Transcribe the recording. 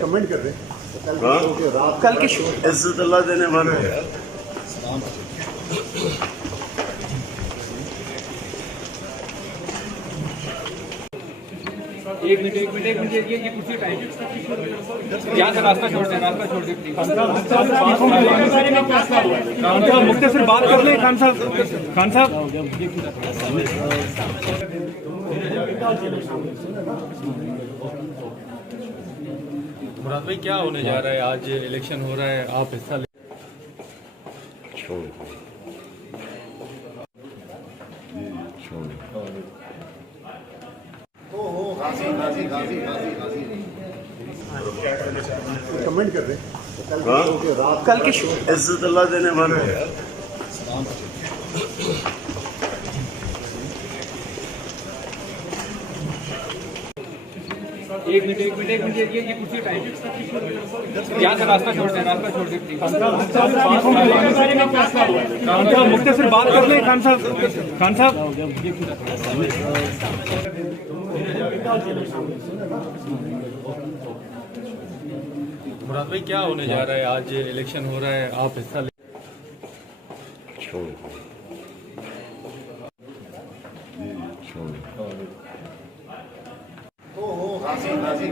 Comment कर रहे हैं कल की इज्जत अल्लाह देने वाला है। एक मिनट ये कुर्सी टाइम यहाँ से रास्ता छोड़ दे प्लीज। मुख्तसर बात कर ले खान साहब मुराद भाई क्या होने जा रहा है? आज इलेक्शन हो रहा है, आप हिस्सा ले। कमेंट कर रहे हैं कल की इज्जत अल्लाह देने वाला है। एक मिनट ये कुर्सी टाइम यहाँ से रास्ता छोड़ दे प्लीज। मुख्तसर बात कर ले खान साहब मुराद भाई क्या होने जा रहा है? आज इलेक्शन हो रहा है, आप हिस्सा ले। गाजी